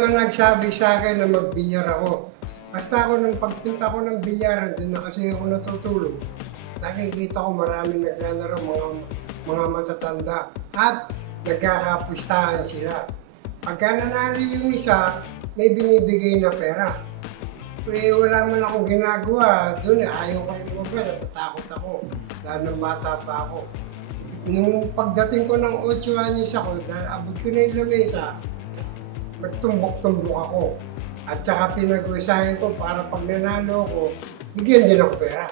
naman nagsabi sa akin na magbilyar ako. Basta ako nung pagpunta ko ng bilyaran, doon na kasi ako natutulog. Nakikita ko maraming naglalaro, mga matatanda. At nagkakapustahan sila. Pagka nanalo yung isa, may binibigay na pera. Eh, wala man akong ginagawa. Doon ayaw ko yung mga, natatakot ako. Dahil nung bata pa ako. Nung pagdating ko ng 8 anyos ako, dahil abot ko na yung lamesa, nagtumbok-tumbok ako. At saka pinag-usahin ko para pag nanalo ko, bigyan din ako pera.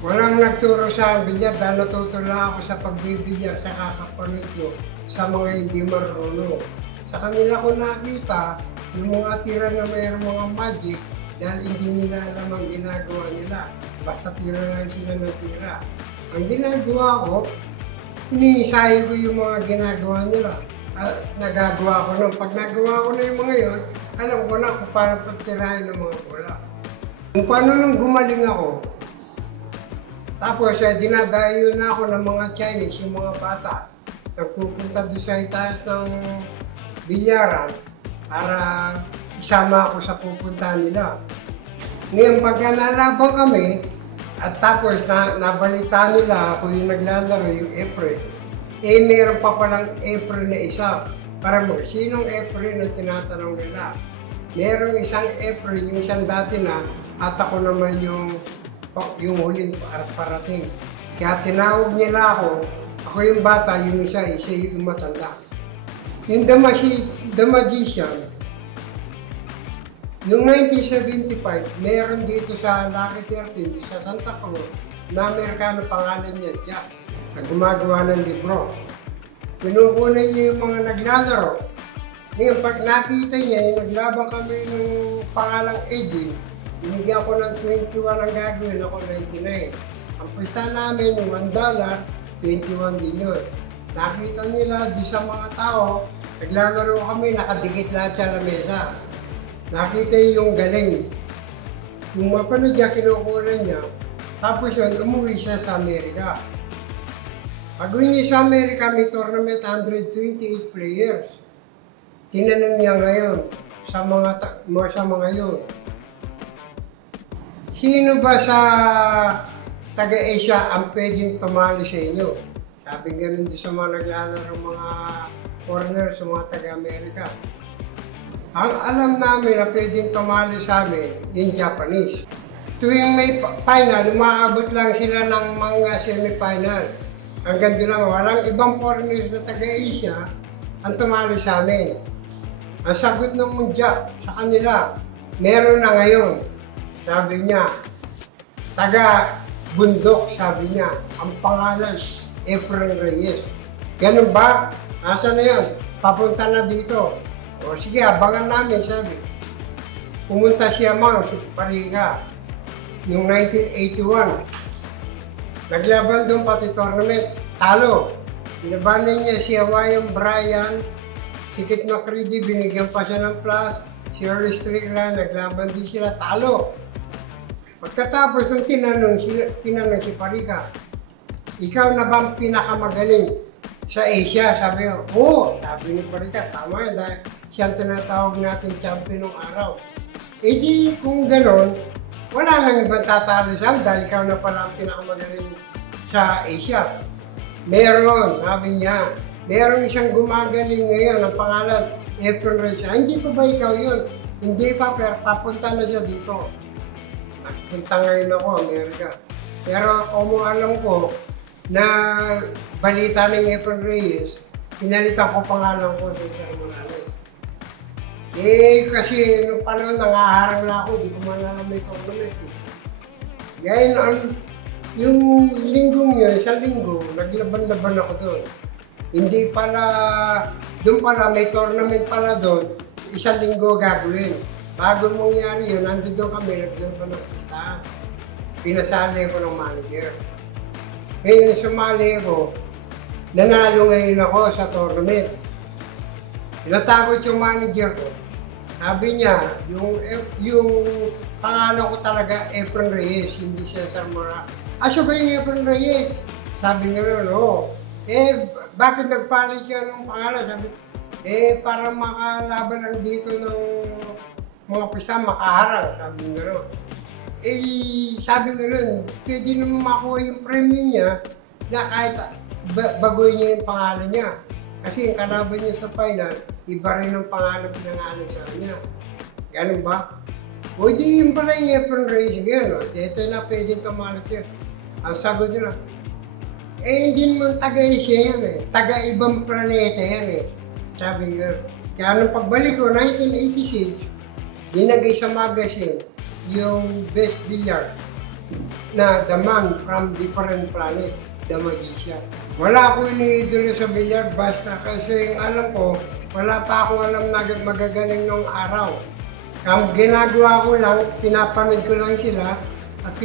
Walang nagturo sa akin bilyar dahil natutula ako sa pagbibilyar sa kakapanood ko sa mga hindi marunong. Sa kanila ko nakita yung mga tira na mayroong mga magic dahil hindi nila alam ang ginagawa nila. Basta tira lang sila ng tira. Ang ginagawa ko, iniisahin ko yung mga ginagawa nila. Nagagawa ko nung pag nagawa ko na yung mga yun, alam ko na kung paano pagtirahin ng mga bola. Kung paano nung gumaling ako, tapos dinadayo na ako ng mga Chinese, yung mga bata. Nagpupunta doon sa itaas ng bilyaran para isama ako sa pupuntahan nila. Ngayon pagka nalaban kami, at tapos nabalita nila ako yung naglalaro, yung April, eh meron pa palang April na isa. Para mo, sinong April na tinatanong nila? Merong isang April, yung isang dati na, at ako naman yung huling parating. Kaya tinawag nila ako yung bata, yung isa yung matanda. Yung The Magician, noong 1975, meron dito sa Lucky 13, sa Santa Cruz, na Amerikano pangalan niya, Jack, na gumagawa ng libro. Pinukunan niya yung mga naglalaro. Ngayon, pag nakita niya, yung naglaban kami ng pangalang Eddie, binigyan ko ng 21 ang gagawin, ako 99. Ang pista namin, yung $1, 21 din yun. Nakita nila di sa mga tao, naglalaro kami, nakadikit lahat sa lamesa. Nakita yung galing. Yung mapanood niya, kinukunan niya. Tapos yun, umuwi siya sa Amerika. Pag-uwi niya sa Amerika, may tournament 128 players. Tinanong niya ngayon sa mga yun. Sino ba sa taga-Asia ang pwedeng tumalo sa inyo? Sabi ganun din sa mga naglalaro mga foreigner, sa mga taga-Amerika. Ang alam namin na pwedeng tumalo sa amin, yung Japanese. Tuwing may final, umaabot lang sila ng mga semi-final. Hanggang doon lang, walang ibang foreigners na taga-Asia ang tumalo sa amin. Ang sagot ng mundya sa kanila, meron na ngayon. Sabi niya, taga-bundok, sabi niya, ang pangalan, Efren Reyes. Ganun ba? Asa na yun? Papunta na dito. O sige, abangan namin, sabi. Pumunta siya mga Pariga noong 1981. Naglaban doon pati tournament, talo. Pinabanan niya si Hawaiian Brian, si Kit McCready, binigyan pa siya ng plus, si Early Strickland, naglaban din sila, talo. Pagkatapos nung tinanong si Pariga, ikaw na bang pinakamagaling sa Asia? Sabi ko, oo, sabi ni Pariga, tama yan dahil siya tinatawag natin champion ng araw. Eh di kung gano'n, wala nang ibang tatalo siya dahil ikaw na pala ang pinakamagaling sa Asia. Meron, sabi niya, meron isang gumagaling ngayon, ang pangalan, Efren Reyes. Hindi pa ba ikaw yun? Hindi pa, pero papunta na siya dito. Nagpunta ngayon ako, Amerika. Pero kung alam ko na balita ng Efren Reyes, pinalitan ko pangalan ko sa ceremony. Eh, kasi nung panahon nangaharang na ako, di ko man alam may tournament. Ngayon, yung linggong yun, sa linggo, naglaban-laban ako doon. Hindi pala, doon pala, may tournament pala doon, isang linggo gagawin. Bago mangyari yun, nandun doon kami, naglaban ng pista. Pinasali ko ng manager. Ngayon, sumali ako, nanalo ngayon ako sa tournament. Pinatakot yung manager ko. Sabi niya, yung pangalan ko talaga, Efren Reyes, hindi Cesar Mora. Siya ba yung Efren Reyes? Sabi niya rin, oo. Eh, bakit nagpalit siya ng pangalan? Sabi, Para makalaban lang dito ng mga pista, makaharang, sabi nga gano'n. Sabi nga nun, pwede naman makuha yung premyo niya na kahit baguhin niya yung pangalan niya. Kasi yung kalaban niya sa final, iba rin ang pangalan pinangalan sa kanya. Ganun ba? O di yung pala yung apron racing yan, no? Ito na pwede tumalas yun. Ang sagot nila, hindi naman taga-Asia yan eh. Taga-ibang planeta yan eh. Sabi nga, kaya nung pagbalik ko, 1986, dinagay sa magazine yung best billiard na The Man from Different Planet, The Magician. Wala akong iniidolo sa billiard basta kasi alam ko, wala pa akong alam na magagaling nung araw. Ang ginagawa ko lang, pinapanood ko lang sila at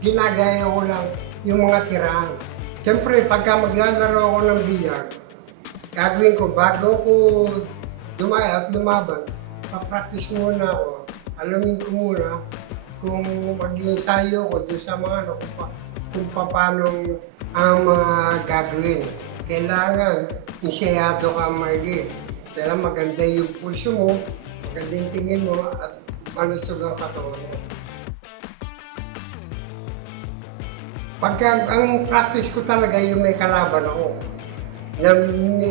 ginagaya ko lang yung mga tirahan. Siyempre, pagka maglalaro ako ng billiard, gagawin ko bago ko dumaya at lumaban, papractice muna ako. Alamin ko muna kung mag-ensayo ko doon sa mga kung paano ang mga gagawin. Kailangan insayado ka margi. Kailangan maganda yung pulso mo, maganda yung tingin mo, at malusog ang katawan mo. Pagka ang practice ko talaga yung may kalaban ako.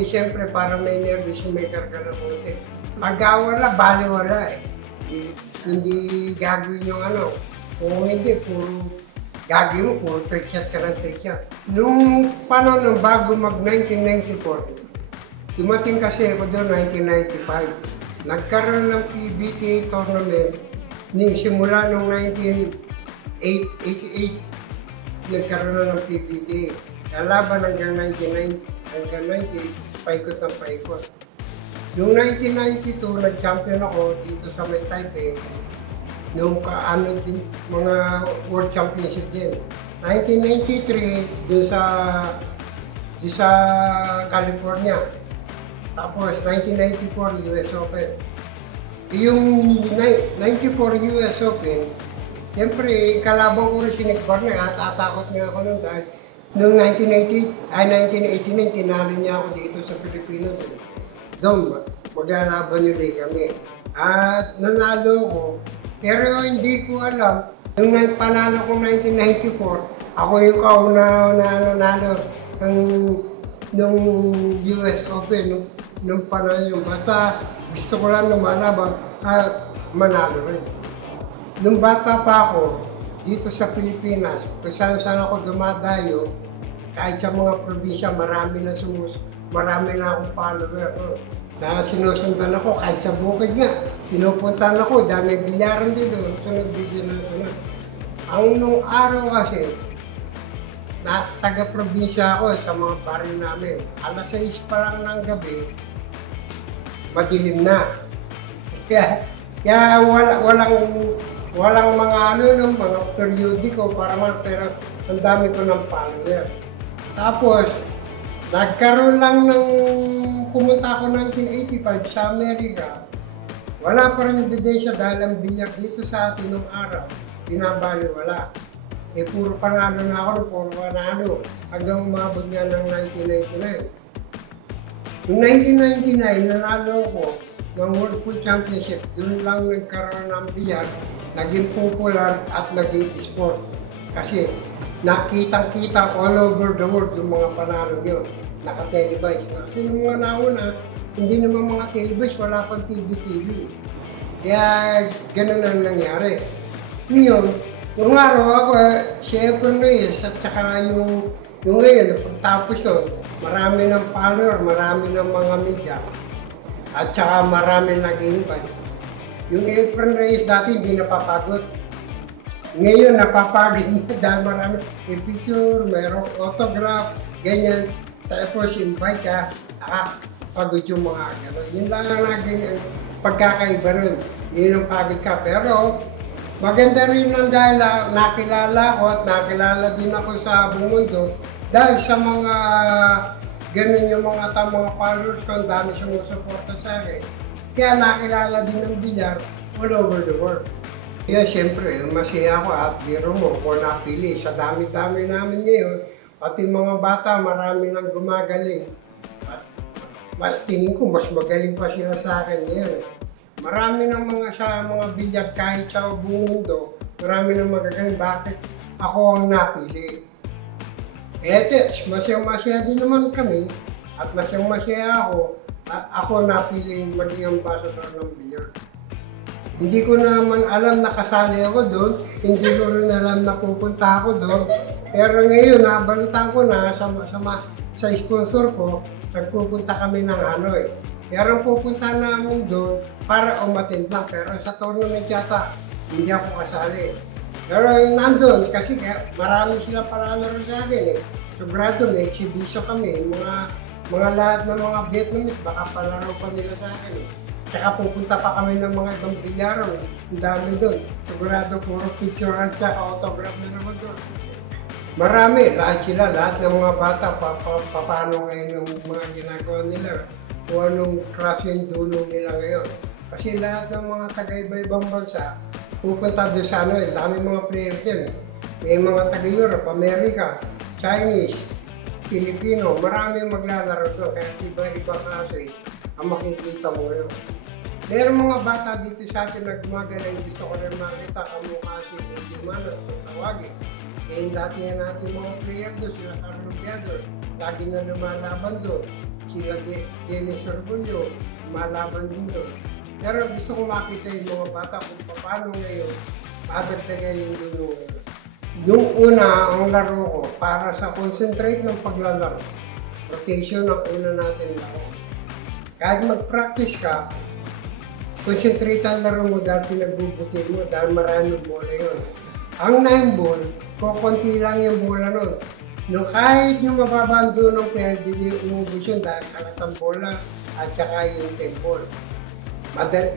Siyempre para may nervous yung may karga ng konti. Pagka wala, bali wala eh. Hindi gagawin yung ano. Kung hindi, puro gagawin mo, puro trick shot ka ng trick shot. Nung panahon ng bago mag-1994, dumating kasi ako doon 1995. Nagkaroon ng PBTA tournament simula noong 1988, nagkaroon na ng PBTA. Lalaban hanggang 1990, hanggang 90, paikot ng paikot. Noong 1992, nag-champion ako dito sa may Taipei. Noong din, mga World Championship din. 1993, doon sa California. Tapos 1994, US Open. Yung 94 US Open, siyempre, kalaban ko rin si Nick Barney at atakot nga ako nun dahil noong 1989, tinalo niya ako dito sa Pilipinas. Doon, maglalaban ulit kami. At nanalo ko, pero hindi ko alam, nung panalo ko 1994, ako yung kauna na nanalo nung US Open, nung panalo yung bata, gusto ko lang lumalaban at manalo rin. Nung bata pa ako, dito sa Pilipinas, kung saan ako dumadayo, kahit sa mga probinsya, marami na akong follower. Na sinusundan ako, kahit sa bukid nga, pinupuntahan ako, dami bilyaran dito, sunod video na sunod. Ang nung araw kasi, taga-probinsya ako sa mga baryo namin. Alas 6 pa lang ng gabi, madilim na. Kaya walang mga mga periodiko para pero ang dami ko ng follower. Tapos, nagkaroon lang ng pumunta ako 1985 sa Amerika. Wala pa rin ebidensya dahil ang bilyar dito sa atin nung araw, binabaliwala. Puro panalo na ako, puro panalo. Hanggang umabot nga ng 1999. Noong 1999, nanalo ko ng World Pool Championship. Doon lang nagkaroon ng bilyar, naging popular at naging sport. Kasi nakitang-kita all over the world yung mga panalo yun. Naka-televise. Kasi nung mga nauna, hindi naman mga televise, wala pang TV. Kaya ganun ang nangyari. Ngayon, yung araw ako, si Efren Reyes at saka yung ngayon, pagtapos yun, marami ng follower, marami ng mga media, at saka marami nag-invite. Yung Efren Reyes dati hindi napapagod. Ngayon, napapagod niya dahil marami may picture, mayroong autograph, ganyan. Tapos invite ka, nakapagod yung mga gano'n. Yun lang ang naging pagkakaiba nun. Yun ang pagod ka. Pero maganda rin lang dahil nakilala ko at nakilala din ako sa buong mundo dahil sa mga ganun yung mga followers ko, ang dami sumusuporta sa akin. Kaya nakilala din ng bilyar all over the world. Kaya siyempre, masaya ako at biro mo kung napili. Sa dami-dami namin ngayon, pati mga bata, marami nang gumagaling. At tingin ko mas magaling pa sila sa akin ngayon. Marami ng mga bilyag kahit sa buong mundo, marami ng magagaling. Bakit ako ang napili? Masaya din naman kami at masaya ako. Ako napiling maging ambassador ng bilyag. Hindi ko naman alam na kasali ako doon, hindi ko rin alam na pupunta ako doon. Pero ngayon, nabalitaan ko na sa sponsor ko, nagpupunta kami ng Hanoi. Pero pupunta namin doon para umattend lang. Pero sa tournament yata, hindi ako kasali. Pero yung nandun, kasi marami sila palalaro sa akin eh. Sobrado, may exhibition kami. Mga lahat ng mga Vietnamese, baka palaro pa nila sa akin eh. Tsaka pupunta pa kami ng mga ibang bilyaro. Ang dami doon. Sigurado, puro picture at saka autograph na naman doon. Marami, lahat ng mga bata, paano ngayon yung mga ginagawa nila. Kung anong klase yung dulo nila ngayon. Kasi lahat ng mga taga-iba-ibang bansa, pupunta doon sa dami mga players yan. May mga taga-Europe, America, Chinese, Filipino, marami maglalaro doon. Kaya iba-iba klase ang makikita mo ngayon. Meron mga bata dito sa atin na gumagaling, gusto ko rin makita kamukha si Eddie Manos, kung tawagin. Eh, dati yan natin mga player doon, sila Carlos Biador, lagi na lumalaban doon. Sila Dennis Orgullo, lumalaban din doon. Pero gusto ko makita yung mga bata kung paano ngayon madagdagan yung dulo. Noong una, ang laro ko, para sa concentrate ng paglalaro, rotation ang una natin laro. Kahit mag-practice ka, concentrate ang laro mo dahil pinagbubutin mo, dahil maraming bola yun. Ang 9 ball, kukunti lang yung bola nun. No, kahit yung mababando ng pwede umubos yun dahil kalasang bola at saka yung 10 ball.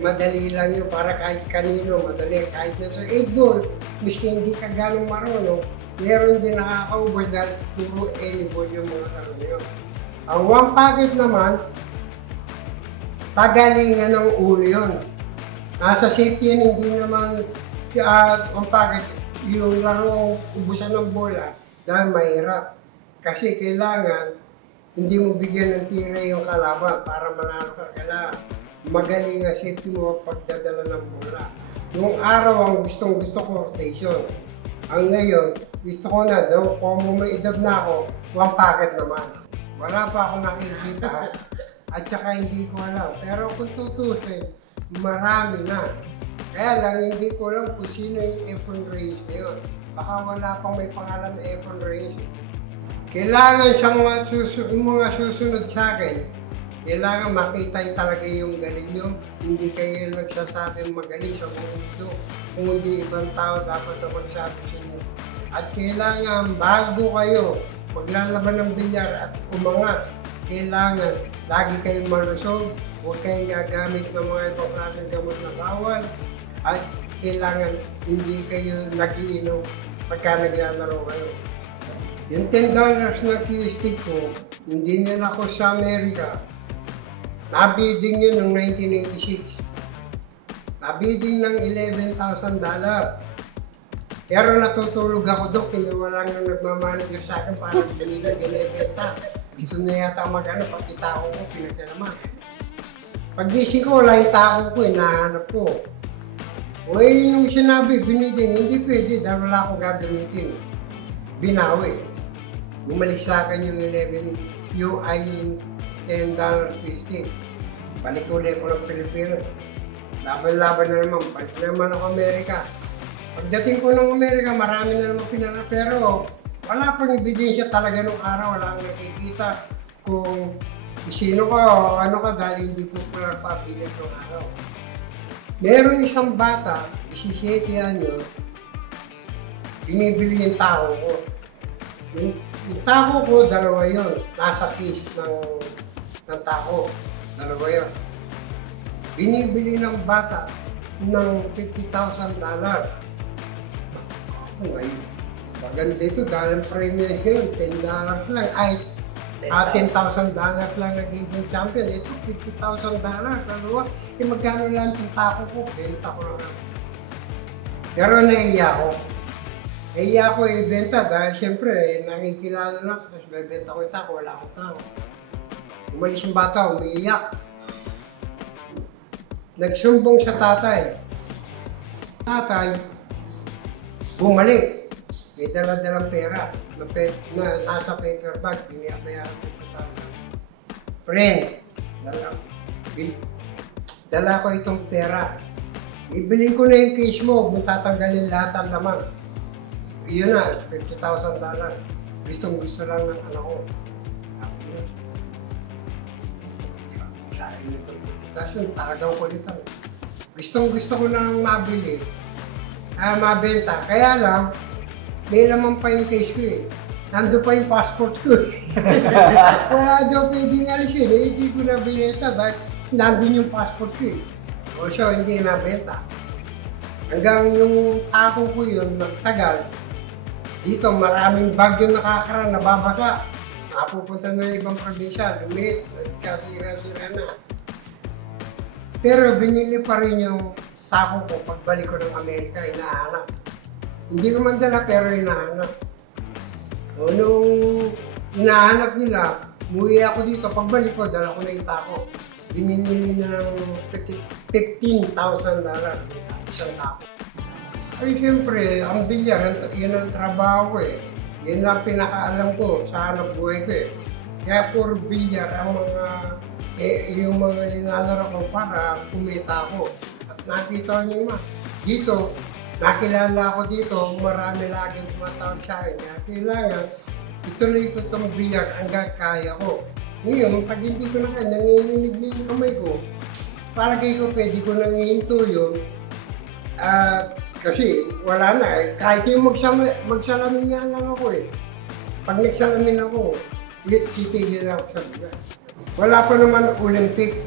Madali lang yun para kahit kanino, madali. Kahit nasa 8 ball, miski hindi ka ganong marunong, meron din nakakaubos dahil puro any ball yung mga laro yun. Ang 1 packet naman, pagalingan ng ulo yun. Nasa safety yun, hindi naman ang packet yung laro ubusan ng bola dahil mahirap. Kasi kailangan hindi mo bigyan ng tira yung kalaban para manalo ka. Kailangan magaling ang safety mo pagdadala ng bola. Noong araw ang gustong-gusto ko rotation. Ang ngayon, gusto ko na daw, kung may edad na ako, 1 packet naman. Wala pa ako nakikita at saka hindi ko alam. Pero kung tutusin, marami na. Kaya lang hindi ko alam kung sino yung Efron Reyes na yun. Baka wala pang may pangalan na Efron Reyes. Kailangan siyang mga susunod sa akin. Kailangan makita talaga yung galing nyo. Hindi kayo nagsasabing magaling sa mundo. Kung hindi ibang tao dapat na magsabi sa inyo. At kailangan bago kayo maglalaban ng bilyar at umangat, kailangan lagi kayong malusog. Huwag kayong gagamit ng mga ibang klaseng gamot na bawal. At kailangan hindi kayo nag-iinom pagka naglalaro kayo. Yung $10 na Q-stick ko, hindi nila ako sa Amerika. Nabiding yun noong 1986. Nabiding ng $11,000. Pero natutulog ako doon, kinuha lang yung nagmamanager sa akin para binila, ginibenta. Gusto na yata mag-ano, pati tao ko, pinagka naman. Pag-gising ko, wala yung tao ko, hinahanap ko. O yung sinabi, biniding, hindi pwede dahil wala akong gagamitin. Binawi. Bumalik sa akin yung 11, yung I mean $10.50. Balik ulit ko ng Pilipinas. Laban-laban na naman, balik na naman ako Amerika. Pagdating ko ng Amerika, marami na naman pinala, pero wala pang ebidensya talaga nung araw, wala akong nakikita kung sino ka o ano ka dahil hindi popular pa bilang nung araw. Meron isang bata, 17 anyo, binibili yung tao ko. Yung tao ko, dalawa yun. Nasa case ng tao. Dalawa yun. Binibili ng bata ng $50,000. Ngayon, maganda ito dahil premium yun. $10 lang. Ay, $10,000 lang nagiging champion. Ito, $50,000. Dalawa. E magkano lang yung tako ko? Benta ko lang. Pero naiya ko. Naiya ko ibenta dahil siyempre nakikilala na ako. Tapos bebenta ko yung tako. Wala akong tako. Umalis yung bata, umiiyak. Nagsumbong sa tatay. Tatay, bumalik. May dala-dalang pera na nasa paper bag, pinabayaran ko sa tatay. Friend, dala ko itong pera. Ibilin ko na yung case mo, kung tatanggalin lahat ang laman. Iyon na, $50,000. Gusto lang ng anak ko. Tapos yun, talagang kulitan. Gusto ko nang mabili. Mabenta. Kaya lang, may laman pa yung case ko eh. Nandun pa yung passport ko eh. Wala daw pwedeng alisin eh. Hindi ko nabenta dahil nandun yung passport ko eh. O siya, hindi nabenta. Hanggang yung ako ko yun, nagtagal, dito maraming bagyo nakakaraan, nababasa. Napupunta na ibang probinsya, lumit, kasira-sira na. Pero binili pa rin yung tako ko pagbalik ko ng Amerika, hinahanap. Hindi ko man dala pero hinahanap. O nung hinahanap nila, umuwi ako dito, pagbalik ko, dala ko na yung tako. Binili na ng $15,000 isang tako. Ay siyempre, ang bilyar, yun ang trabaho ko eh. Yun ang pinakaalam ko sa hanap buhay ko eh. Kaya puro bilyar ang yung mga nilalaro ko para kumita ko. At nakita niyo naman, dito, nakilala ko dito, marami laging tumatawag sa akin. Kaya kailangan, ituloy ko itong bilyar hanggang kaya ko. Ngayon, pag hindi ko na kaya, nanginginig na yung kamay ko, palagay ko pwede ko nangihinto yun. Kasi wala na eh. Kahit yung magsalamin nga lang ako eh. Pag nagsalamin ako, titigil ako sa bilyar. Wala pa naman Olympic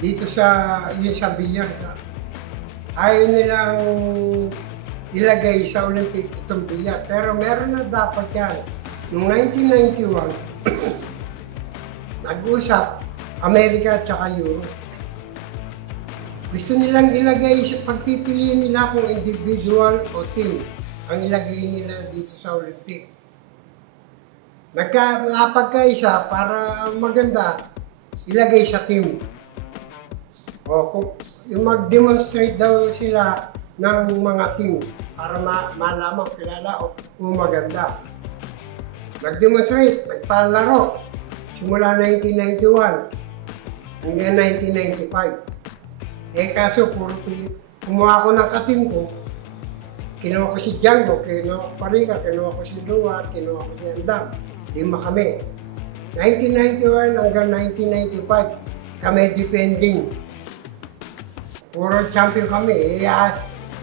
dito sa bilyar. Ayaw nilang ilagay sa Olympic itong bilyar. Pero meron na dapat yan. Noong 1991, nag-usap Amerika at saka Europe. Gusto nilang ilagay sa pagpipiliin nila kung individual o team ang ilagay nila dito sa Olympic. Napagkaisa para maganda, ilagay sa team. O kung yung mag-demonstrate daw sila ng mga team para malaman, kilala o maganda. Nag-demonstrate, nagpalaro. Simula 1991 hanggang 1995. Kaso puro kumuha ko ng katim ko. Kinuha ko si Django, kinuha ko Pariga, kinuha ko si Luat, kinuha ko si Andam. 5 kami. 1991 hanggang 1995, kami defending. Puro champion kami.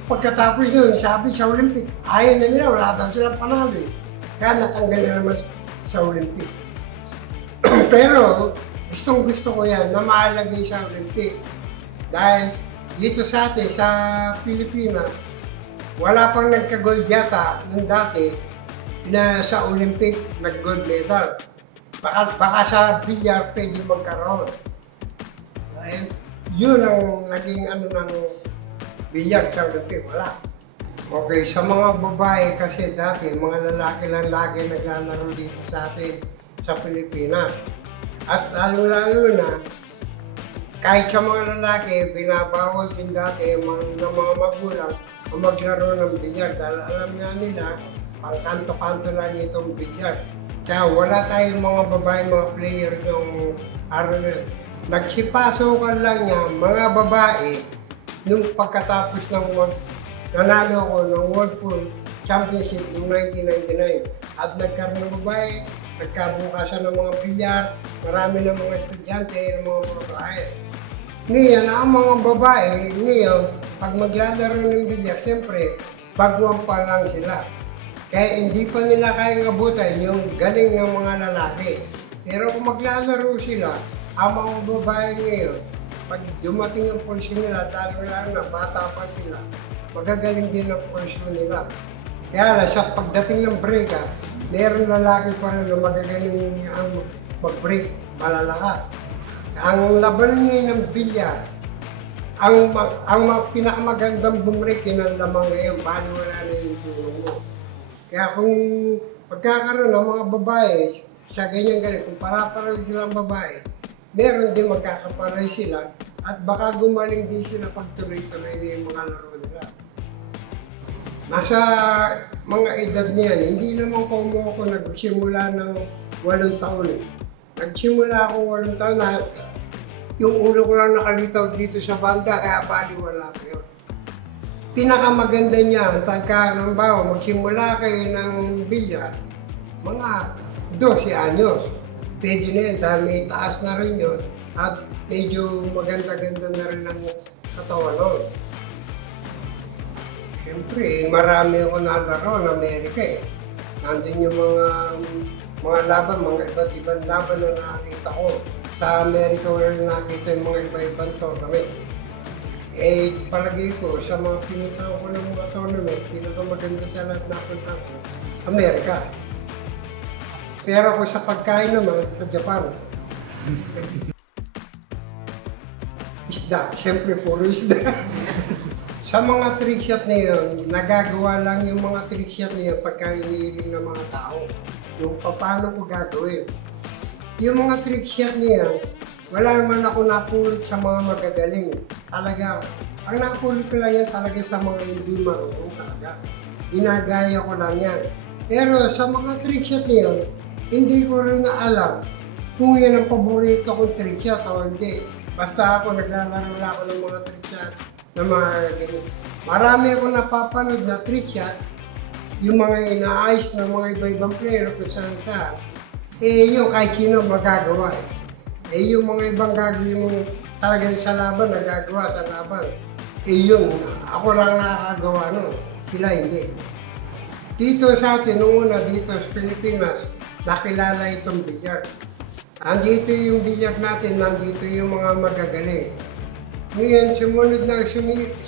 Pagkatapos yun, sabi sa Olympic, ayaw na nila, wala daw silang panalo. Kaya natanggal na naman sa Olympic. Pero gusto ko yan na maalagay sa Olympic. Dahil dito sa atin, sa Pilipinas, wala pang nagka-gold yata nung dati na sa Olympic nag-gold medal. Baka sa bilyar pwede magkaroon. Dahil yun ang naging ng bilyar sa Olympic, wala. Okay, sa mga babae kasi dati, mga lalaki lang lagi naglalaro dito sa atin sa Pilipinas. At lalo-lalo na, kahit sa mga lalaki, binabawal din dati ng mga magulang ang maglaro ng bilyar dahil alam nga nila, pang kanto-kanto lang itong bilyar. Kaya wala tayong mga babae, mga player ng araw na yun. Nagsipasukan lang niya, mga babae, nung pagkatapos ng nanalo ko ng World Pool Championship noong 1999. At nagkaroon ng babae, nagkabukasan ng mga bilyar, marami ng mga estudyante, ng mga babae. Ngayon, ang mga babae, ngayon, pag maglalaro ng bilyar, siyempre, baguhan pa lang sila. Kaya hindi pa nila kayang abutan yung galing ng mga lalaki. Pero kung maglalaro sila, ang mga babae ngayon, pag dumating ang posisyon nila, dahil wala na, bata pa sila, magagaling din ang posisyon nila. Kaya lang, sa pagdating ng break, meron lalaki pa rin na magagaling ang mag-break, malalakas. Ang laban ngayon ng bilyar, ang pinakamagandang bumrek yun ang lamang ngayon, bali wala na yung tulong mo. Kaya kung pagkakaroon ng mga babae, sa ganyan-ganyan, kung para-para silang babae, meron din magkakaparay sila at baka gumaling din sila pag tuloy-tuloy na yung mga laro nila. Nasa mga edad niyan, hindi naman po ako nagsimula ng 8 taon. Nagsimula ako 8 taon na yung ulo ko lang nakalitaw dito sa banda, kaya baliwala ko yun. Pinakamaganda niyan, pagka magsimula kayo ng bilyar, mga 12 anyos. Pwede na yun dahil may taas na rin yun at medyo maganda-ganda na rin ang katawan nun. Siyempre, marami ako nalaro ng Amerika eh. Nandun yung mga laban, mga iba't ibang laban na nakakita ko. Sa Amerika wala nakita yung mga iba-ibang tournament. Eh, palagay ko, sa mga pinitaw ko ng mga tournament, pinakamaganda sa lahat na punta ko, Amerika. Pero ako sa pagkain naman, sa Japan. Isda, siyempre puro isda. Sa mga trick shot na yun, nagagawa lang yung mga trick shot na yun pagka iniiling ng mga tao. Yung paano ko gagawin. Yung mga trick shot na yun, wala naman ako napulot sa mga magagaling. Talaga, ang napulot ko lang yan talaga sa mga hindi marunong talaga. Ginagaya ko lang yan. Pero sa mga trick shot na yun, hindi ko rin na alam kung yan ang paborito kong trick shot o hindi. Basta ako naglalaro lang ako ng mga trick shot na mga ganyan. Marami ako napapanood na trick shot, yung mga inaayos ng mga iba-ibang player kung saan sa yung kahit sino magagawa yung mga ibang gagawin mo talagang sa laban, nagagawa sa laban. Yun, ako lang nakakagawa nun, sila hindi. Dito sa atin, noong una dito sa Pilipinas, nakilala itong bilyar. Andito yung bilyar natin, nandito yung mga magagaling. Ngayon, sumunod na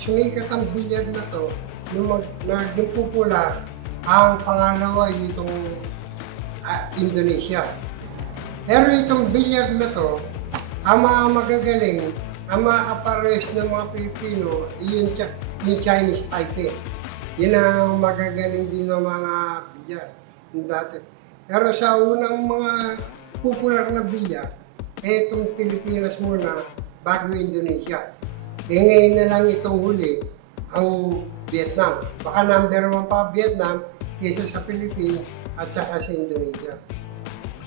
sumikat ang bilyar na to, nung naging popular, ang pangalawa itong Indonesia. Pero itong bilyar na to, ang mga magagaling, ang mga kapares ng mga Pilipino, yung Chinese Taipei. Yun ang magagaling din ng mga bilyar dati. Pero sa unang mga popular na bilyar, itong Pilipinas muna, bago Indonesia. Ngayon na lang itong huli, ang Vietnam. Baka number 1 pa Vietnam, kaysa sa Philippines at saka sa Indonesia.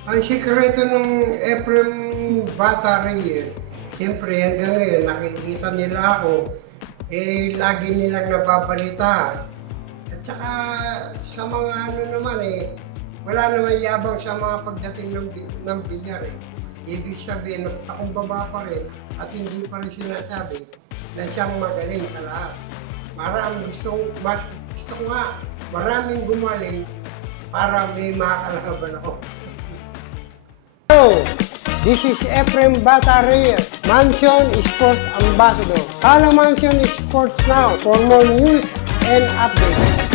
Ang sikreto ng Ephraim Bata Reyes, siyempre hanggang ngayon nakikita nila ako, lagi nilang napabalita. At saka sa mga ano naman wala naman yabang sa mga pagdating ng bilyar Ibig sabihin, nagpakumbaba pa rin at hindi pa rin sinasabi na siyang magaling sa lahat. Gusto ko nga, maraming gumaling para may makakalaban ako. Hello, this is Ephraim Bata Reyes, Mansion Sports Ambassador. Follow Mansion Sports now for more news and updates.